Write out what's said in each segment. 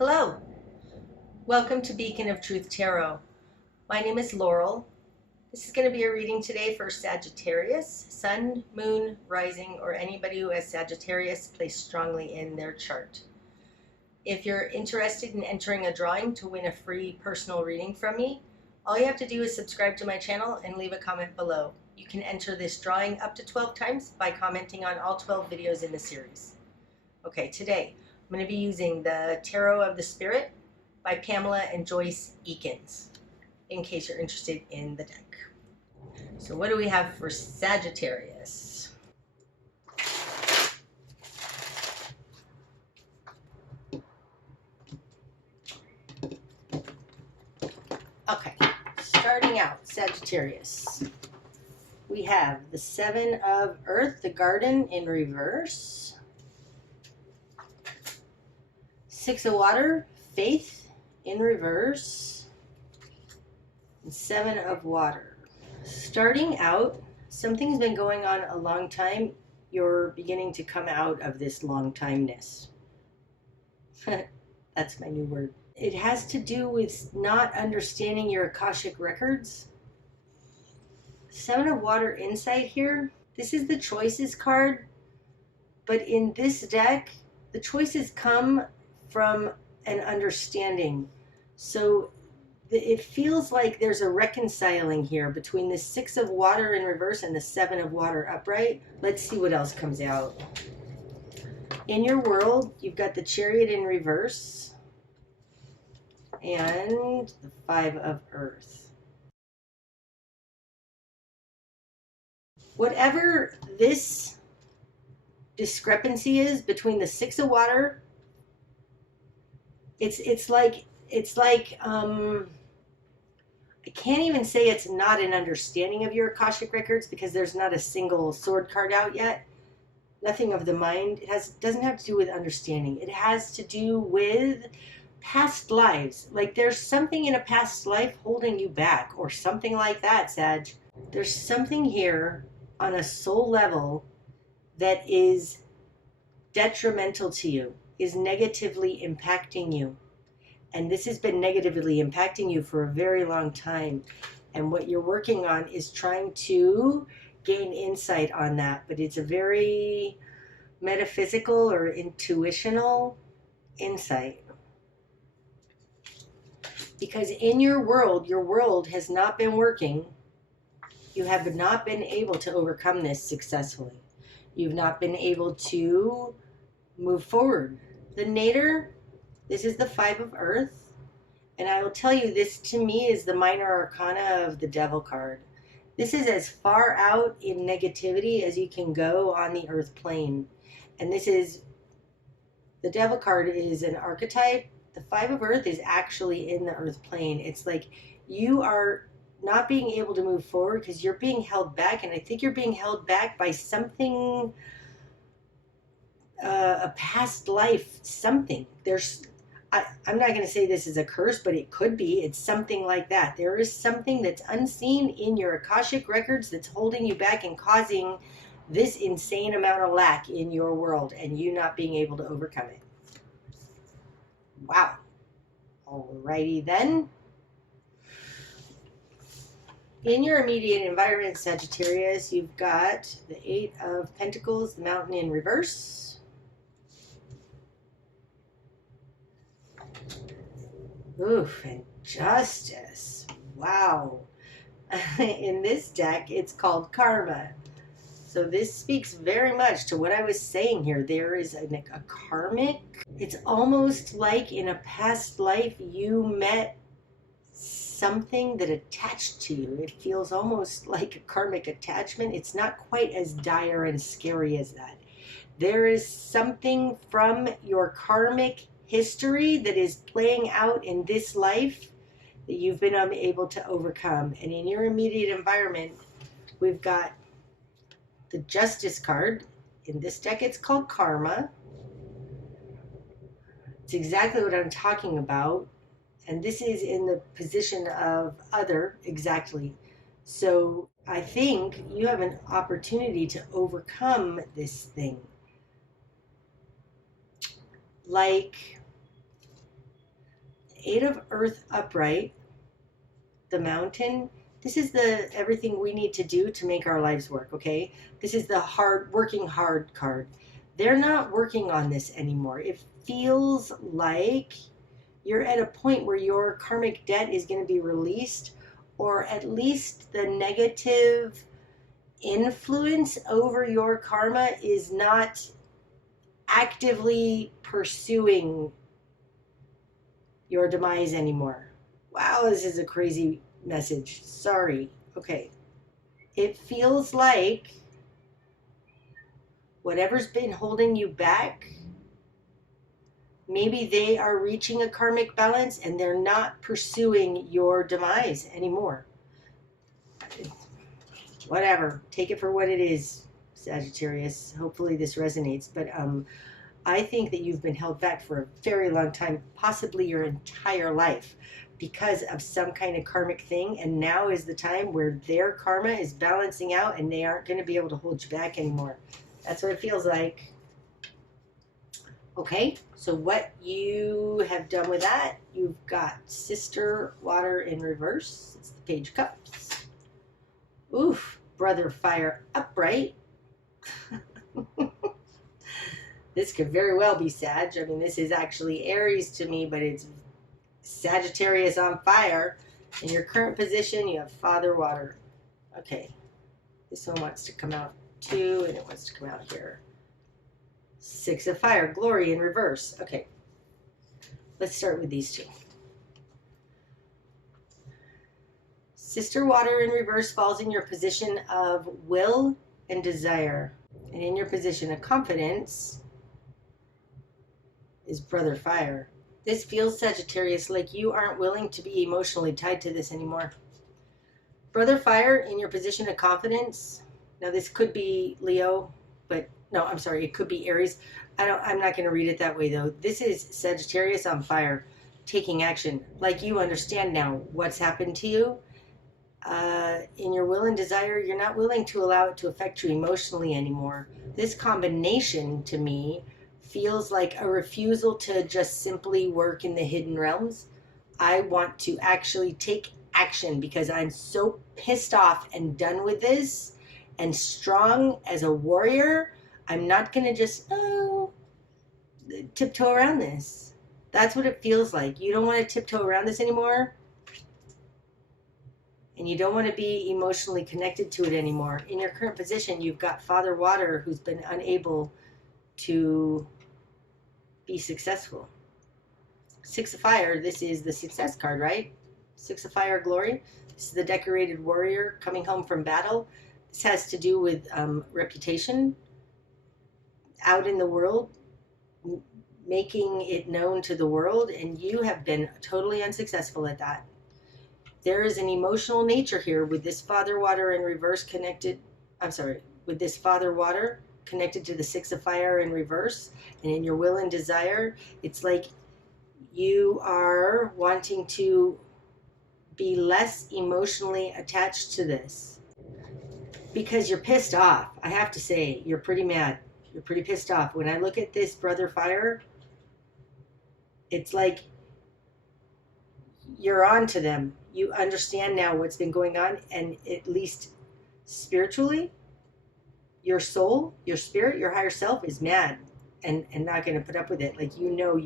Hello, welcome to Beacon of Truth Tarot. My name is Laurel. This is going to be a reading today for Sagittarius, Sun, Moon, Rising, or anybody who has Sagittarius placed strongly in their chart. If you're interested in entering a drawing to win a free personal reading from me, all you have to do is subscribe to my channel and leave a comment below. You can enter this drawing up to 12 times by commenting on all 12 videos in the series. Okay, today I'm going to be using the Tarot of the Spirit by Pamela and Joyce Eakins, in case you're interested in the deck. So what do we have for Sagittarius? Okay, starting out, Sagittarius. We have the Seven of Earth, the Garden in reverse. Six of Water, Faith in reverse. And Seven of Water. Starting out, something's been going on a long time. You're beginning to come out of this long timeness. That's my new word. It has to do with not understanding your Akashic records. Seven of Water insight here. This is the choices card, but in this deck, the choices come from an understanding. So it feels like there's a reconciling here between the Six of Water in reverse and the Seven of Water upright. Let's see what else comes out. In your world, you've got the Chariot in reverse and the Five of Earth. Whatever this discrepancy is between the Six of Water, it's like I can't even say it's not an understanding of your Akashic records, because there's not a single sword card out yet. Nothing of the mind. It doesn't have to do with understanding. It has to do with past lives. Like there's something in a past life holding you back, or something like that, Sag. There's something here on a soul level that is detrimental to you, is negatively impacting you. And this has been negatively impacting you for a very long time. And what you're working on is trying to gain insight on that. But it's a very metaphysical or intuitional insight. Because in your world has not been working. You have not been able to overcome this successfully. You've not been able to move forward. The Nadir, this is the Five of Earth, and I will tell you, this to me is the minor arcana of the Devil card. This is as far out in negativity as you can go on the earth plane. And this is, the Devil card is an archetype. The Five of Earth is actually in the earth plane. It's like you are not being able to move forward because you're being held back, and I think you're being held back by something, a past life, something. I'm not going to say this is a curse, but it could be. It's something like that. There is something that's unseen in your Akashic records that's holding you back and causing this insane amount of lack in your world, and you not being able to overcome it. Wow. Alrighty then. In your immediate environment, Sagittarius, you've got the Eight of Pentacles, the Mountain in reverse. Oof, and Justice. Wow. In this deck, it's called Karma. So this speaks very much to what I was saying here. There is a karmic. It's almost like in a past life you met something that attached to you. It feels almost like a karmic attachment. It's not quite as dire and scary as that. There is something from your karmic history that is playing out in this life that you've been unable to overcome. And in your immediate environment, we've got the Justice card. In this deck, it's called Karma. It's exactly what I'm talking about. And this is in the position of other, exactly. So I think you have an opportunity to overcome this thing. Like Eight of Earth upright, the Mountain. This is the everything we need to do to make our lives work, okay? This is the working hard card. They're not working on this anymore. It feels like you're at a point where your karmic debt is going to be released, or at least the negative influence over your karma is not actively pursuing your demise anymore. Wow, this is a crazy message. Sorry. Okay. It feels like whatever's been holding you back, maybe they are reaching a karmic balance and they're not pursuing your demise anymore. Whatever. Take it for what it is, Sagittarius. Hopefully this resonates. But I think that you've been held back for a very long time, possibly your entire life, because of some kind of karmic thing. And now is the time where their karma is balancing out and they aren't going to be able to hold you back anymore. That's what it feels like. Okay, so what you have done with that, you've got Sister Water in reverse. It's the Page of Cups. Oof, Brother Fire upright. This could very well be Sag. I mean, this is actually Aries to me, but it's Sagittarius on fire. In your current position, you have Father Water. Okay, this one wants to come out too, and it wants to come out here. Six of Fire, Glory in reverse. Okay, let's start with these two. Sister Water in reverse falls in your position of will and desire. And in your position of confidence is Brother Fire. This feels, Sagittarius, like you aren't willing to be emotionally tied to this anymore. Brother Fire in your position of confidence. Now this could be Leo, but no, I'm sorry, it could be Aries. I'm not going to read it that way though. This is Sagittarius on fire, taking action. Like you understand now what's happened to you. In your will and desire, you're not willing to allow it to affect you emotionally anymore. This combination to me feels like a refusal to just simply work in the hidden realms. I want to actually take action because I'm so pissed off and done with this and strong as a warrior. I'm not going to just tiptoe around this. That's what it feels like. You don't want to tiptoe around this anymore. And you don't want to be emotionally connected to it anymore. In your current position, you've got Father Water who's been unable to be successful. Six of Fire, this is the success card, right? Six of Fire, Glory. This is the decorated warrior coming home from battle. This has to do with reputation out in the world, making it known to the world, and you have been totally unsuccessful at that. There is an emotional nature here with this Father Water in reverse connected, with this Father Water connected to the Six of Fire in reverse, and in your will and desire, it's like you are wanting to be less emotionally attached to this because you're pissed off. I have to say, you're pretty mad. You're pretty pissed off. When I look at this Brother Fire, it's like you're on to them. You understand now what's been going on, and at least spiritually, your soul, your spirit, your higher self is mad and not going to put up with it. Like, you know,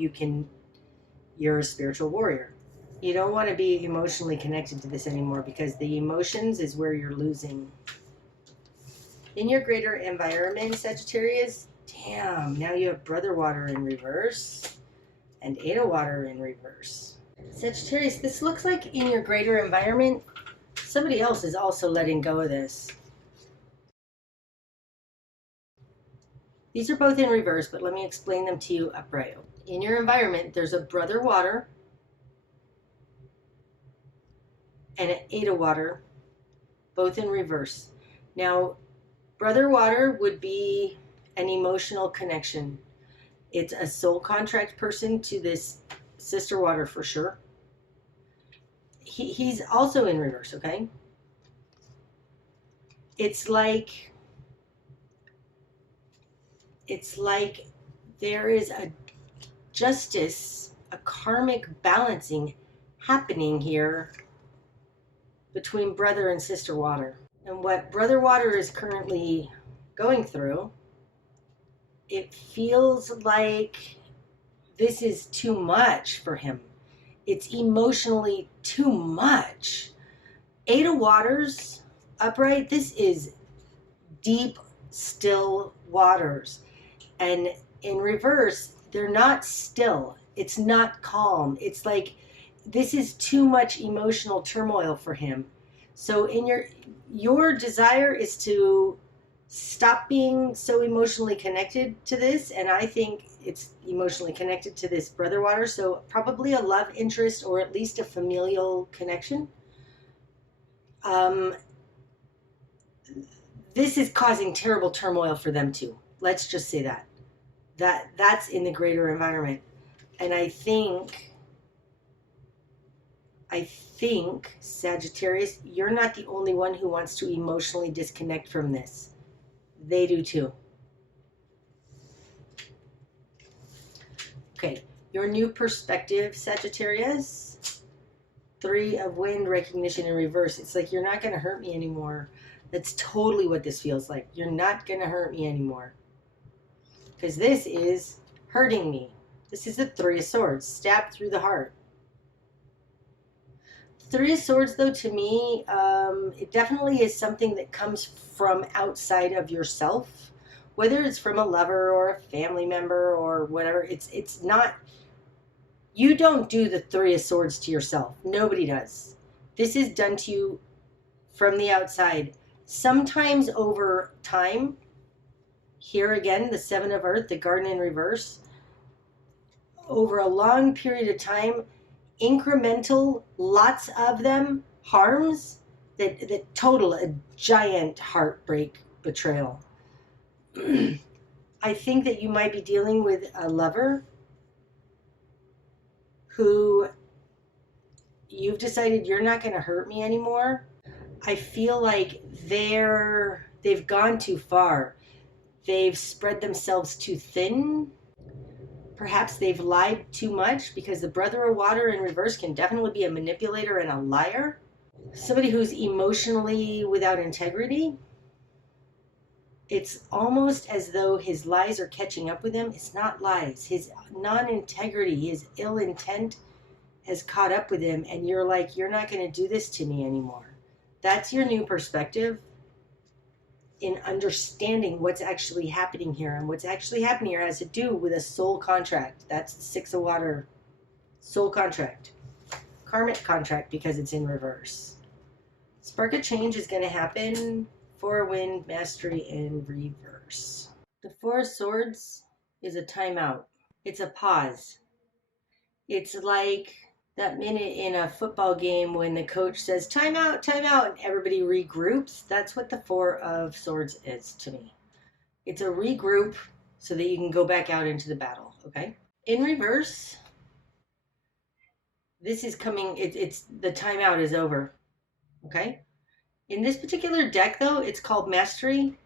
you're a spiritual warrior. You don't want to be emotionally connected to this anymore because the emotions is where you're losing. In your greater environment, Sagittarius, damn, now you have Brother Water in reverse and Eight of Water in reverse. Sagittarius, this looks like in your greater environment, somebody else is also letting go of this. These are both in reverse, but let me explain them to you upright. In your environment, there's a Brother Water and an Eight of Water, both in reverse. Now, Brother Water would be an emotional connection. It's a soul contract person to this Sister Water for sure. He's also in reverse, okay? It's like there is a justice, a karmic balancing happening here between brother and sister water. And what brother water is currently going through, it feels like this is too much for him. It's emotionally too much. Eight of Waters upright, this is deep, still waters. And in reverse, they're not still. It's not calm. It's like this is too much emotional turmoil for him. So in your desire is to stop being so emotionally connected to this, and I think it's emotionally connected to this brother water, so probably a love interest or at least a familial connection. This is causing terrible turmoil for them too. Let's just say that's in the greater environment. And I think Sagittarius, you're not the only one who wants to emotionally disconnect from this. They do too. Okay, your new perspective, Sagittarius. 3 of Wind, recognition in reverse. It's like, you're not going to hurt me anymore. That's totally what this feels like. You're not going to hurt me anymore. Because this is hurting me. This is the 3 of Swords, stabbed through the heart. 3 of Swords, though, to me, it definitely is something that comes from outside of yourself. Whether it's from a lover or a family member or whatever, it's not... You don't do the 3 of Swords to yourself. Nobody does. This is done to you from the outside. Sometimes over time, here again, the 7 of Earth, the Garden in reverse, over a long period of time, incremental, lots of them, harms that total a giant heartbreak, betrayal. I think that you might be dealing with a lover who you've decided, you're not going to hurt me anymore. I feel like they've gone too far. They've spread themselves too thin. Perhaps they've lied too much, because the brother of water in reverse can definitely be a manipulator and a liar. Somebody who's emotionally without integrity. It's almost as though his lies are catching up with him. It's not lies. His non-integrity, his ill intent has caught up with him, and you're like, you're not going to do this to me anymore. That's your new perspective in understanding what's actually happening here. And what's actually happening here has to do with a soul contract. That's the 6 of Water. Soul contract. Karmic contract, because it's in reverse. Spark of change is going to happen. 4 Wind, mastery in reverse. The 4 of Swords is a timeout. It's a pause. It's like that minute in a football game when the coach says, timeout, and everybody regroups. That's what the 4 of Swords is to me. It's a regroup so that you can go back out into the battle, okay? In reverse, this is coming, it's the timeout is over, okay? In this particular deck, though, it's called Mastery.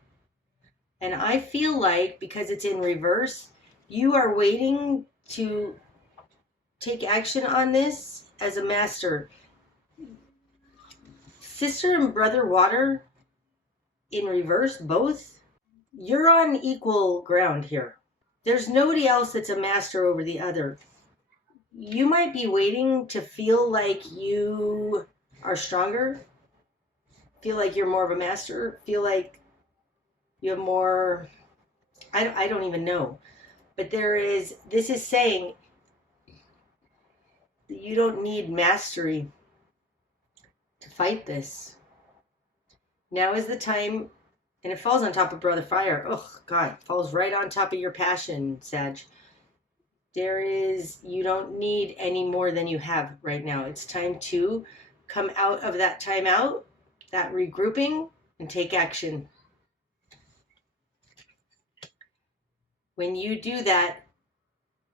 And I feel like, because it's in reverse, you are waiting to take action on this as a master. Sister and brother water in reverse, both, you're on equal ground here. There's nobody else that's a master over the other. You might be waiting to feel like you are stronger, feel like you're more of a master, feel like you have more, I don't even know. But this is saying that you don't need mastery to fight this. Now is the time, and it falls on top of Brother Fire. Oh, God, it falls right on top of your passion, Sag. You don't need any more than you have right now. It's time to come out of that timeout, that regrouping, and take action. When you do that,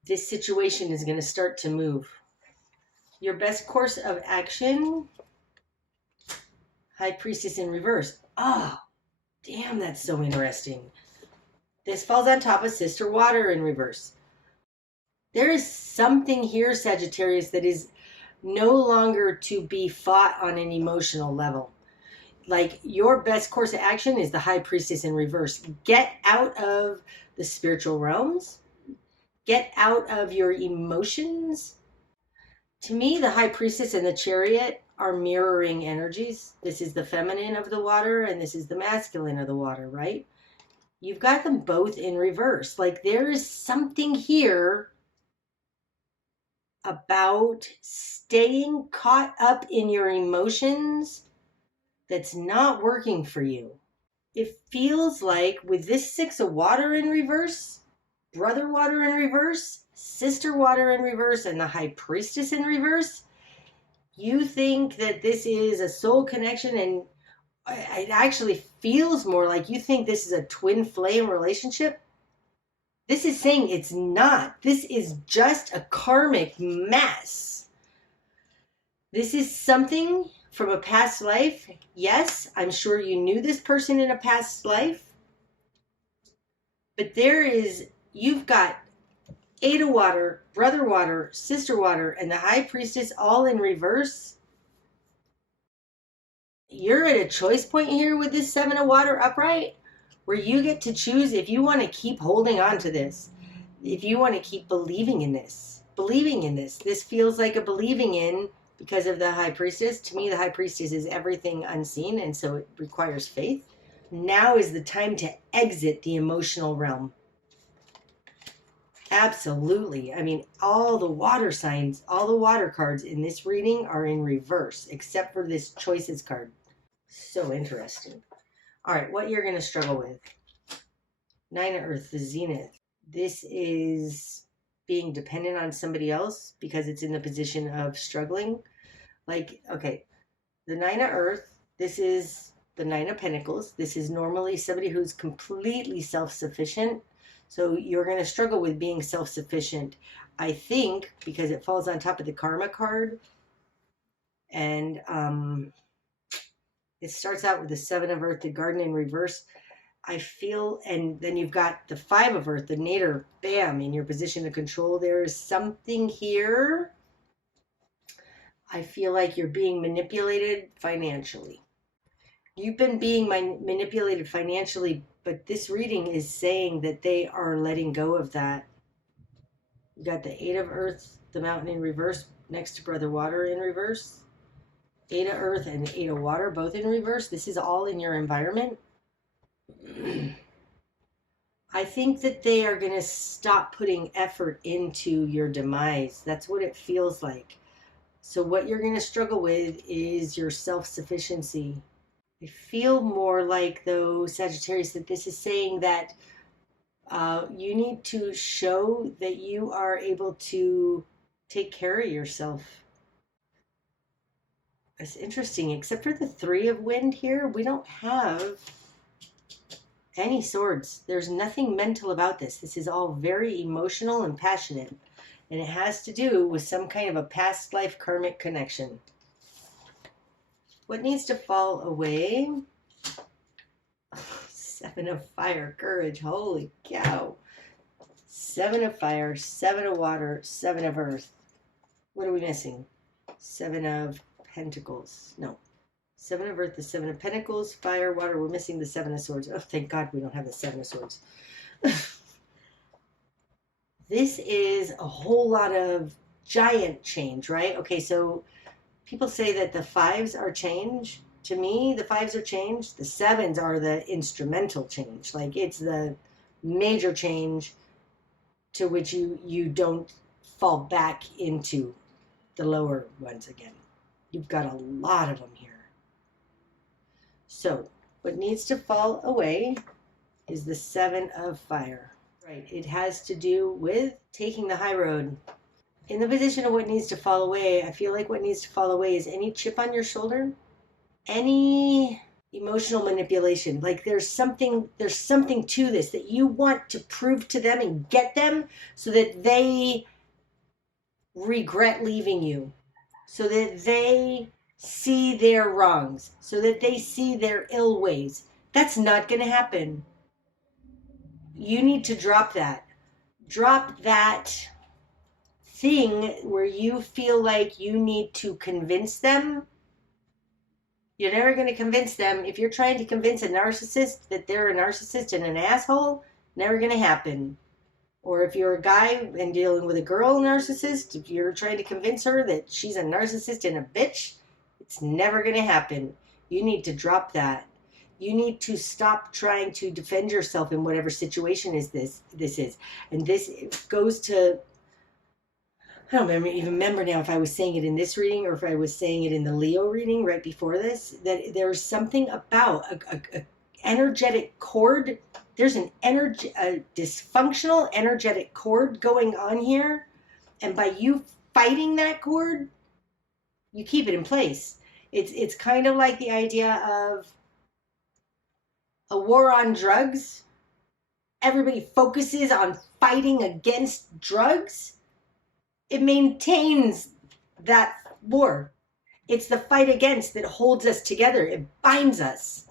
this situation is going to start to move. Your best course of action, High Priestess in reverse. Oh, damn, that's so interesting. This falls on top of Sister Water in reverse. There is something here, Sagittarius, that is no longer to be fought on an emotional level. Like, your best course of action is the High Priestess in reverse. Get out of the spiritual realms. Get out of your emotions. To me, the High Priestess and the Chariot are mirroring energies. This is the feminine of the water, and this is the masculine of the water, right? You've got them both in reverse. Like, there is something here about staying caught up in your emotions that's not working for you. It feels like with this Six of Water in reverse, Brother Water in reverse, Sister Water in reverse, and the High Priestess in reverse, you think that this is a soul connection, and it actually feels more like you think this is a twin flame relationship. This is saying it's not. This is just a karmic mess. This is something from a past life. Yes, I'm sure you knew this person in a past life. But you've got Eight of Water, Brother Water, Sister Water, and the High Priestess all in reverse. You're at a choice point here with this Seven of Water upright, where you get to choose if you want to keep holding on to this, if you want to keep believing in this. This feels like a believing in because of the High Priestess. To me, the High Priestess is everything unseen, and so it requires faith. Now is the time to exit the emotional realm. Absolutely. I mean, all the water signs, all the water cards in this reading are in reverse, except for this choices card. So interesting. All right, what you're going to struggle with. Nine of Earth, the Zenith. This is being dependent on somebody else because it's in the position of struggling. Like, okay, the Nine of Earth, this is the Nine of Pentacles. This is normally somebody who's completely self-sufficient. So you're going to struggle with being self-sufficient, I think, because it falls on top of the Karma card. And it starts out with the Seven of Earth, the Garden in reverse. I feel, and then you've got the Five of Earth, the Nader, bam, in your position of control. There is something here. I feel like you're being manipulated financially. You've been being manipulated financially, but this reading is saying that they are letting go of that. You got the Eight of Earth, the Mountain in reverse, next to Brother Water in reverse. Eight of Earth and Eight of Water, both in reverse. This is all in your environment. I think that they are going to stop putting effort into your demise. That's what it feels like. So what you're going to struggle with is your self-sufficiency. I feel more like, though, Sagittarius, that this is saying that you need to show that you are able to take care of yourself. It's interesting, except for the Three of Wind here, we don't have any swords. There's nothing mental about this. This is all very emotional and passionate, and it has to do with some kind of a past life karmic connection. What needs to fall away? Seven of Fire, courage, holy cow. Seven of Fire, Seven of Water, Seven of Earth. What are we missing? Seven of Pentacles. No. Seven of Earth, the Seven of Pentacles, Fire, Water. We're missing the Seven of Swords. Oh, thank God we don't have the Seven of Swords. This is a whole lot of giant change, right? Okay, so people say that the fives are change. To me, the fives are change. The sevens are the instrumental change. Like, it's the major change to which you don't fall back into the lower ones again. You've got a lot of them here. So what needs to fall away is the Seven of Fire. Right, it has to do with taking the high road. In the position of what needs to fall away, I feel like what needs to fall away is any chip on your shoulder, any emotional manipulation. Like, there's something to this that you want to prove to them and get them so that they regret leaving you, so that they see their wrongs, so that they see their ill ways. That's not going to happen. You need to drop that. Drop that thing where you feel like you need to convince them. You're never going to convince them. If you're trying to convince a narcissist that they're a narcissist and an asshole, never going to happen. Or if you're a guy and dealing with a girl narcissist, if you're trying to convince her that she's a narcissist and a bitch, it's never going to happen. You need to drop that. You need to stop trying to defend yourself in whatever situation this is. And this goes to, I don't even remember now if I was saying it in this reading or if I was saying it in the Leo reading right before this, that there's something about a energetic cord. There's a dysfunctional energetic cord going on here. And by you fighting that cord, you keep it in place. It's kind of like the idea of a war on drugs. Everybody focuses on fighting against drugs. It maintains that war. It's the fight against that holds us together. It binds us.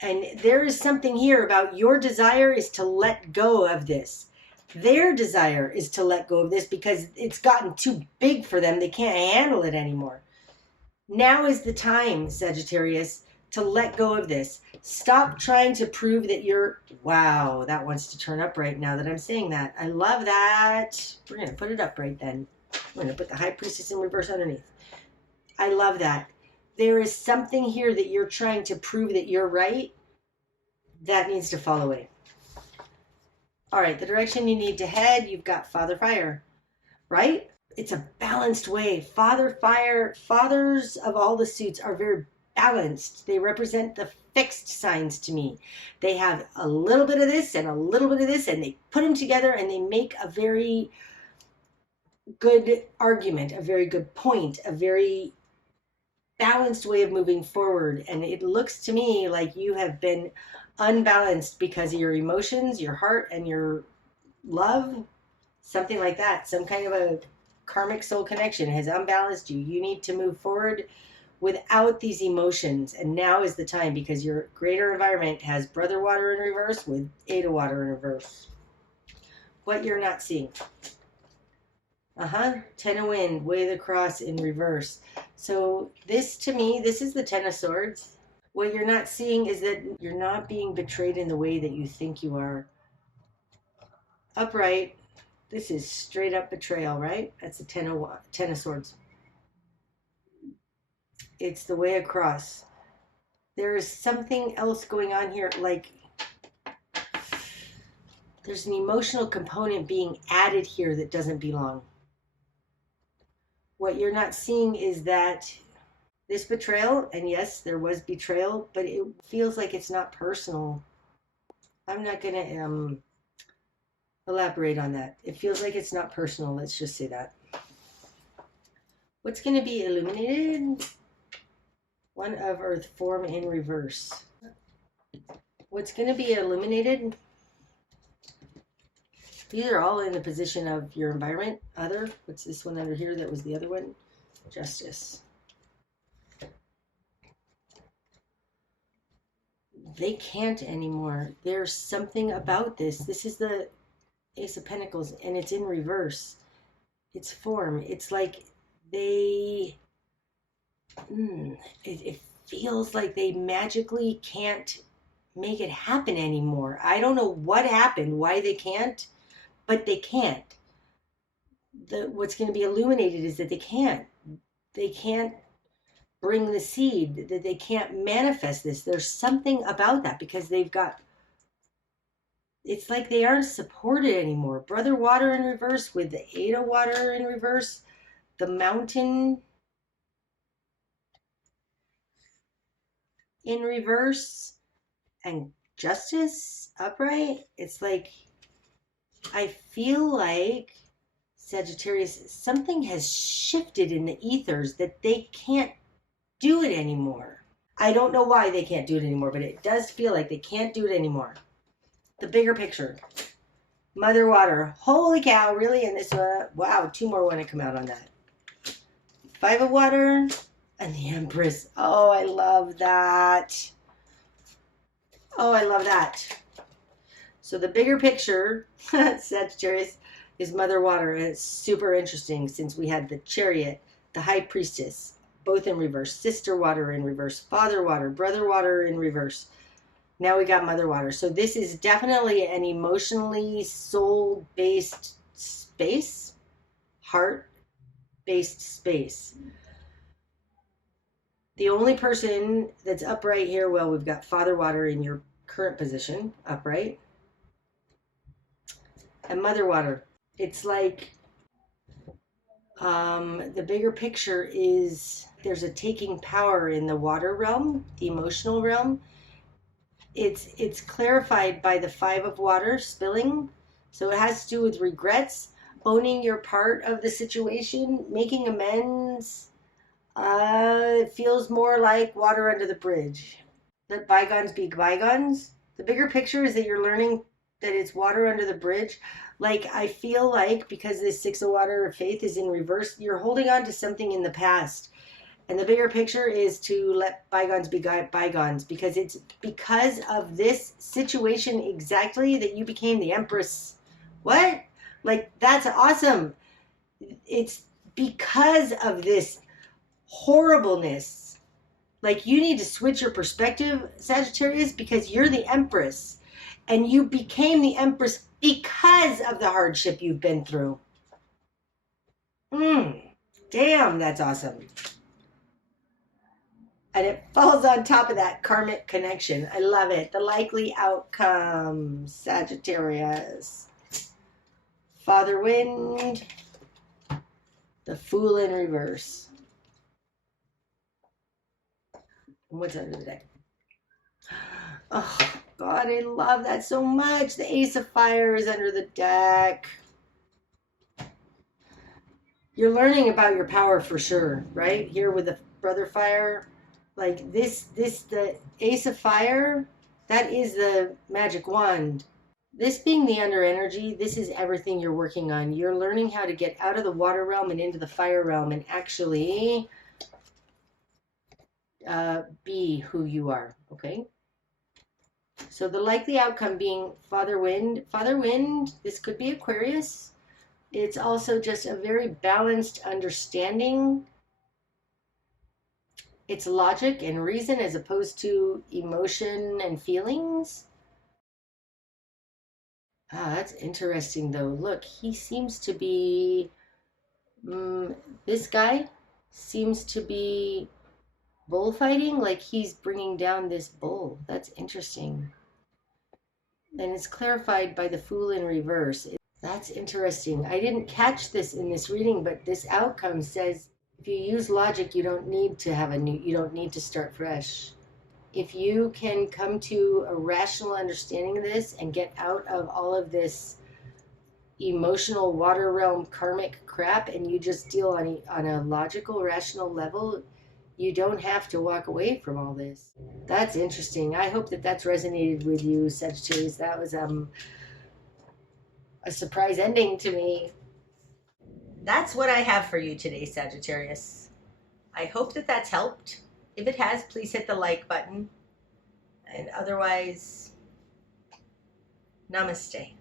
And there is something here about your desire is to let go of this. Their desire is to let go of this because it's gotten too big for them. They can't handle it anymore. Now is the time, Sagittarius, to let go of this. Stop trying to prove that you're, wow, that wants to turn up right now that I'm saying that. I love that. We're going to put it up right then. We're going to put the High Priestess in reverse underneath. I love that. There is something here that you're trying to prove that you're right. That needs to fall away. All right, the direction you need to head, you've got Father Fire, right? It's a balanced way. Father Fire, fathers of all the suits are very balanced. They represent the fixed signs to me. They have a little bit of this and a little bit of this, and they put them together and they make a very good argument, a very good point, a very balanced way of moving forward. And it looks to me like you have been unbalanced because of your emotions, your heart, and your love. Something like that. Some kind of a karmic soul connection has unbalanced you. You need to move forward without these emotions. And now is the time because your greater environment has Brother Water in reverse with Eight of Water in reverse. What you're not seeing. Ten of Wind, Way of the Cross in reverse. So this, to me, this is the Ten of Swords. What you're not seeing is that you're not being betrayed in the way that you think you are. Upright. This is straight up betrayal, right? That's the Ten of Swords. It's the way across. There is something else going on here, like there's an emotional component being added here that doesn't belong. What you're not seeing is that this betrayal, and yes, there was betrayal, but it feels like it's not personal. I'm not going to elaborate on that. It feels like it's not personal. Let's just say that. What's going to be illuminated? One of Earth, form in reverse. What's going to be illuminated? These are all in the position of your environment. Other, what's this one under here? That was the other one. Justice. They can't anymore. There's something about this. This is the Ace of Pentacles, and it's in reverse. It's form. It's like they... It feels like they magically can't make it happen anymore. I don't know what happened, why they can't, but they can't. What's going to be illuminated is that they can't. They can't bring the seed, that they can't manifest this. There's something about that because they've got, it's like they aren't supported anymore. Brother Water in reverse with the Eight of Water in reverse, the Mountain in reverse, and Justice upright. It's like, I feel like Sagittarius, something has shifted in the ethers that they can't do it anymore. I don't know why they can't do it anymore, but it does feel like they can't do it anymore. The bigger picture. Mother Water. Holy cow, really? And this one, wow, two more want to come out on that. Five of Water and the Empress. Oh, I love that. Oh, I love that. So the bigger picture, Sagittarius, is Mother Water, and it's super interesting since we had the Chariot, the High Priestess, both in reverse, Sister Water in reverse, Father Water, Brother Water in reverse. Now we got Mother Water. So this is definitely an emotionally soul-based space, heart-based space. The only person that's upright here, well, we've got Father Water in your current position, upright, and Mother Water. It's like the bigger picture is there's a taking power in the water realm, the emotional realm. It's clarified by the 5 of water spilling. So it has to do with regrets, owning your part of the situation, making amends. It feels more like water under the bridge. Let bygones be bygones. The bigger picture is that you're learning that it's water under the bridge. Like, I feel like because this 6 of water of faith is in reverse, you're holding on to something in the past. And the bigger picture is to let bygones be bygones, because it's because of this situation exactly that you became the Empress. What? Like, that's awesome. It's because of this horribleness. Like, you need to switch your perspective, Sagittarius, because you're the Empress. And you became the Empress because of the hardship you've been through. Damn, that's awesome. And it falls on top of that karmic connection. I love it. The likely outcome, Sagittarius. Father Wind, the Fool in reverse. And what's under the deck? Oh, God, I love that so much. The Ace of Fire is under the deck. You're learning about your power for sure, right? Here with the Brother Fire. Like the Ace of Fire, that is the magic wand. This being the under energy, this is everything you're working on. You're learning how to get out of the water realm and into the fire realm and actually be who you are, okay? So the likely outcome being Father Wind. Father Wind, this could be Aquarius. It's also just a very balanced understanding. It's logic and reason as opposed to emotion and feelings. Ah, that's interesting though. Look, he seems to be, this guy seems to be bullfighting, like he's bringing down this bull. That's interesting. And it's clarified by the Fool in reverse. That's interesting. I didn't catch this in this reading, but this outcome says if you use logic, you don't need to have you don't need to start fresh. If you can come to a rational understanding of this and get out of all of this emotional water realm karmic crap and you just deal on a logical, rational level, you don't have to walk away from all this. That's interesting. I hope that that's resonated with you, Sagittarius. That was a surprise ending to me. That's what I have for you today, Sagittarius. I hope that that's helped. If it has, please hit the like button. And otherwise, namaste.